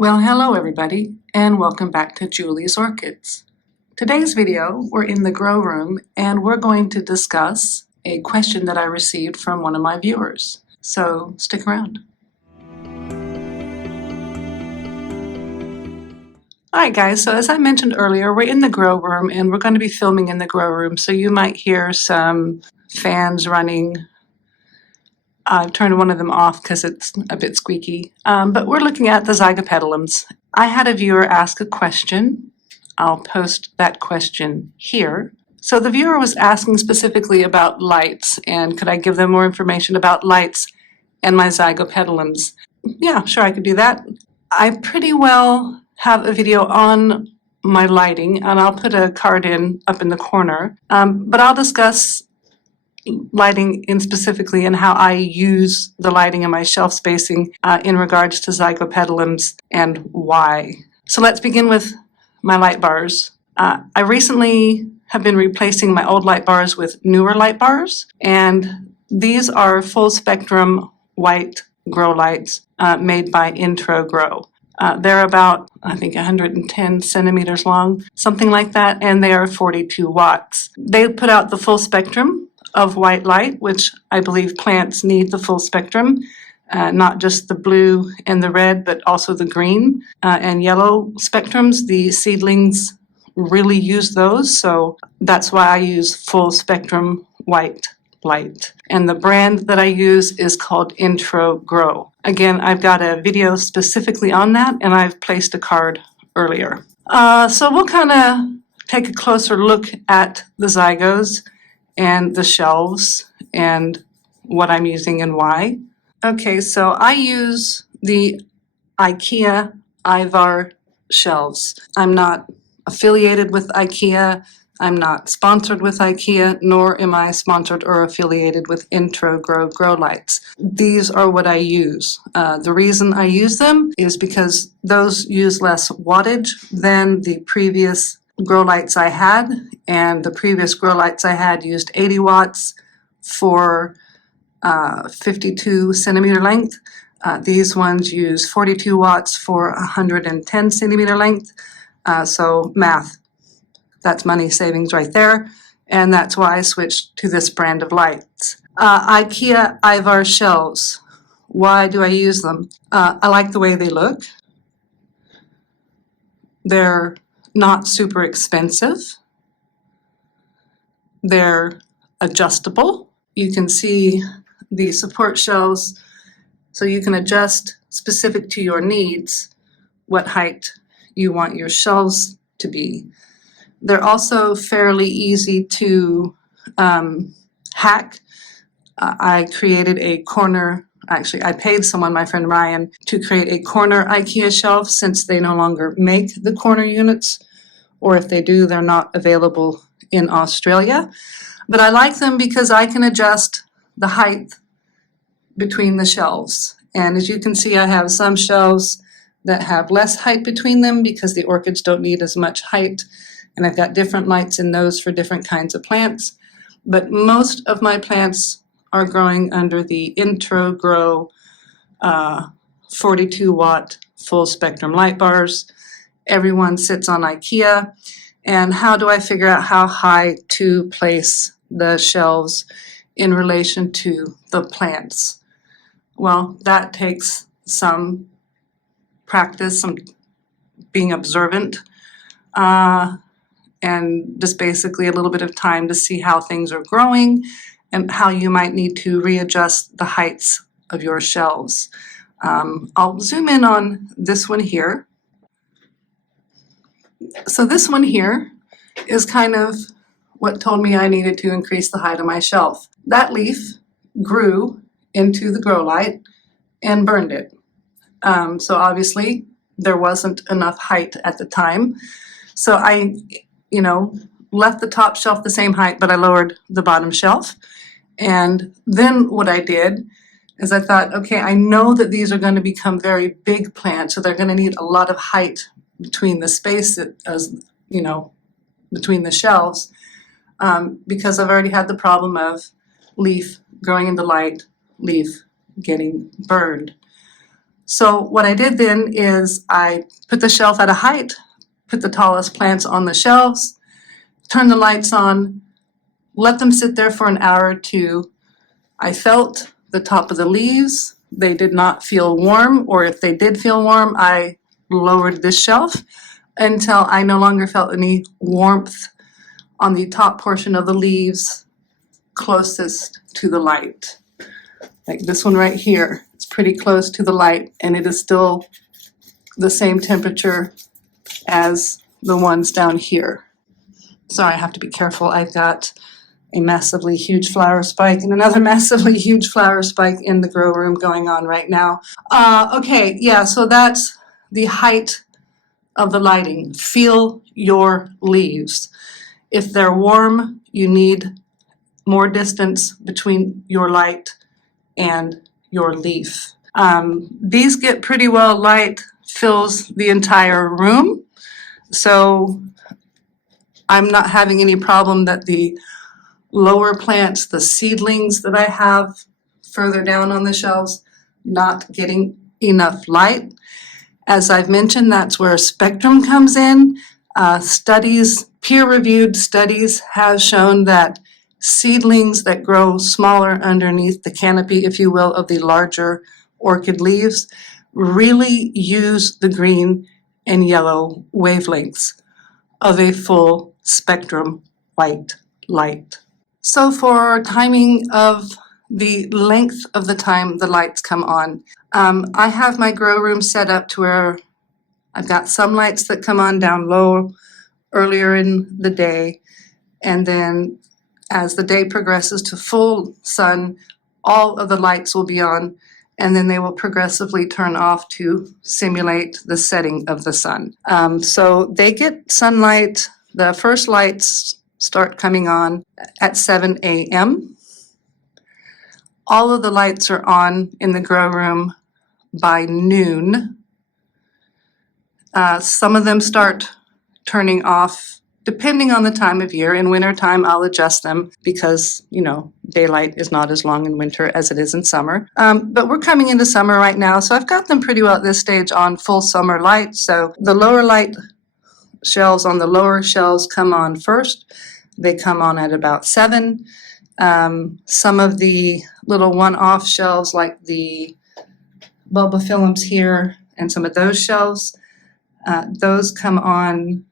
Well, hello everybody, and welcome back to Julie's Orchids. Today's video, we're in the grow room, and we're going to discuss a question that I received from one of my viewers. So stick around. Alright guys, so as I mentioned earlier, we're in the grow room, and we're going to be filming in the grow room, so you might hear some fans running. I've turned one of them off because it's a bit squeaky, but we're looking at the Zygopetalums. I had a viewer ask a question. I'll post that question here. So the viewer was asking specifically about lights, and could I give them more information about lights and my Zygopetalums? Yeah, sure, I could do that. I pretty well have a video on my lighting, and I'll put a card up in the corner, but I'll discuss lighting in specifically and how I use the lighting in my shelf spacing in regards to Zygopetalums and why. So let's begin with my light bars. I recently have been replacing my old light bars with newer light bars, and these are full spectrum white grow lights made by Intro Grow. They're about, I think, 110 centimeters long, something like that, and they are 42 watts. They put out the full spectrum of white light, which I believe plants need the full spectrum, not just the blue and the red, but also the green and yellow spectrums. The seedlings really use those, so that's why I use full spectrum white light. And the brand that I use is called Intro Grow. Again, I've got a video specifically on that, and I've placed a card earlier. So we'll kind of take a closer look at the Zygos and the shelves and what I'm using and why. Okay, so I use the IKEA Ivar shelves. I'm not affiliated with IKEA. I'm not sponsored with IKEA, nor am I sponsored or affiliated with Intro Grow grow lights. These are what I use. The reason I use them is because those use less wattage than the previous grow lights I had, and the previous grow lights I had used 80 watts for 52 centimeter length. These ones use 42 watts for 110 centimeter length. So math, that's money savings right there, and that's why I switched to this brand of lights. IKEA Ivar shelves. Why do I use them? I like the way they look. They're not super expensive. They're adjustable. You can see the support shelves, so you can adjust specific to your needs what height you want your shelves to be. They're also fairly easy to hack. I created a corner. Actually, I paid someone, my friend Ryan, to create a corner IKEA shelf since they no longer make the corner units, or if they do, they're not available in Australia. But I like them because I can adjust the height between the shelves. And as you can see, I have some shelves that have less height between them because the orchids don't need as much height. And I've got different lights in those for different kinds of plants. But most of my plants are growing under the Intro Grow 42 watt full spectrum light bars. Everyone sits on IKEA. And how do I figure out how high to place the shelves in relation to the plants? Well, that takes some practice, some being observant, and just basically a little bit of time to see how things are growing and how you might need to readjust the heights of your shelves. I'll zoom in on this one here. So this one here is kind of what told me I needed to increase the height of my shelf. That leaf grew into the grow light and burned it. So obviously there wasn't enough height at the time. So I, left the top shelf the same height, but I lowered the bottom shelf. And then what I did is I thought, okay, I know that these are going to become very big plants, so they're going to need a lot of height between the space between the shelves, because I've already had the problem of leaf growing into light, leaf getting burned. So what I did then is I put the shelf at a height, put the tallest plants on the shelves, turn the lights on, let them sit there for an hour or two. I felt the top of the leaves. They did not feel warm, or if they did feel warm, I lowered this shelf until I no longer felt any warmth on the top portion of the leaves closest to the light. Like this one right here, it's pretty close to the light and it is still the same temperature as the ones down here. Sorry, I have to be careful. I've got a massively huge flower spike and another massively huge flower spike in the grow room going on right now. Okay, yeah, so that's the height of the lighting. Feel your leaves. If they're warm, you need more distance between your light and your leaf. These get pretty well light, fills the entire room. So I'm not having any problem that the lower plants, the seedlings that I have further down on the shelves, not getting enough light. As I've mentioned, that's where spectrum comes in. Studies, peer-reviewed studies have shown that seedlings that grow smaller underneath the canopy, if you will, of the larger orchid leaves really use the green and yellow wavelengths of a full spectrum white light. So for timing of the length of the time the lights come on, I have my grow room set up to where I've got some lights that come on down low earlier in the day, and then as the day progresses to full sun, all of the lights will be on, and then they will progressively turn off to simulate the setting of the sun. So they get sunlight, the first lights start coming on at 7 a.m. All of the lights are on in the grow room by noon. Some of them start turning off depending on the time of year. In wintertime, I'll adjust them because, daylight is not as long in winter as it is in summer. But we're coming into summer right now, so I've got them pretty well at this stage on full summer light. So the lower light shelves on the lower shelves come on first. They come on at about 7. Some of the little one-off shelves like the bulbophyllums here and some of those shelves, those come on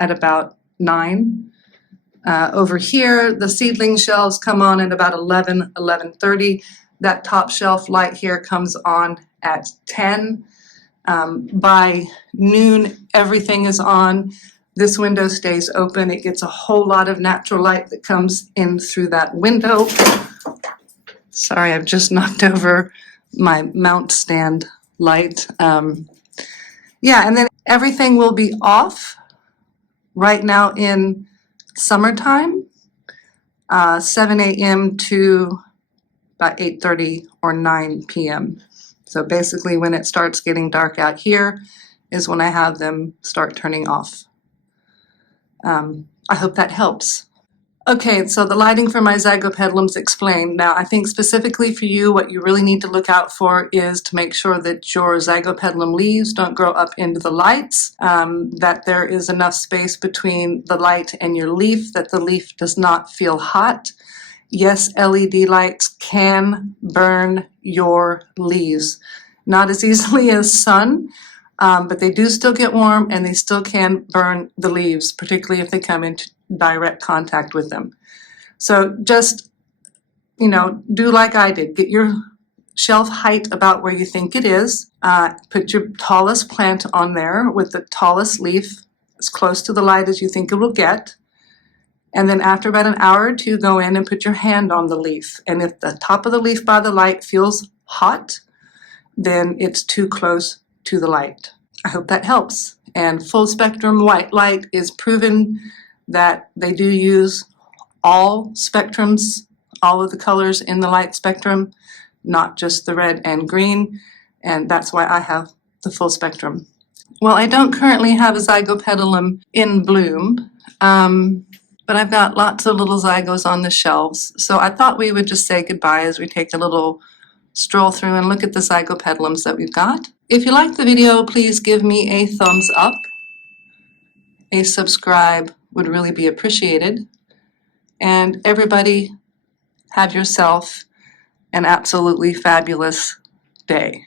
at about 9. Over here, the seedling shelves come on at about 11:30. That top shelf light here comes on at 10. By noon, everything is on. This window stays open. It gets a whole lot of natural light that comes in through that window. Sorry, I've just knocked over my mount stand light. And then everything will be off right now in summertime, 7 a.m. to about 8:30 or 9 p.m. So basically when it starts getting dark out here is when I have them start turning off. I hope that helps. Okay, so the lighting for my Zygopetalums explained. Now, I think specifically for you, what you really need to look out for is to make sure that your Zygopetalum leaves don't grow up into the lights, that there is enough space between the light and your leaf, that the leaf does not feel hot. Yes, LED lights can burn your leaves. Not as easily as sun, but they do still get warm and they still can burn the leaves, particularly if they come into direct contact with them. So just, do like I did. Get your shelf height about where you think it is. Put your tallest plant on there with the tallest leaf as close to the light as you think it will get. And then after about an hour or two, go in and put your hand on the leaf. And if the top of the leaf by the light feels hot, then it's too close to the light. I hope that helps. And full spectrum white light is proven that they do use all spectrums, all of the colors in the light spectrum, not just the red and green, and that's why I have the full spectrum. Well, I don't currently have a Zygopetalum in bloom, but I've got lots of little zygos on the shelves, so I thought we would just say goodbye as we take a little stroll through and look at the Zygopetalums that we've got. If you liked the video, please give me a thumbs up. A subscribe would really be appreciated. And everybody, have yourself an absolutely fabulous day.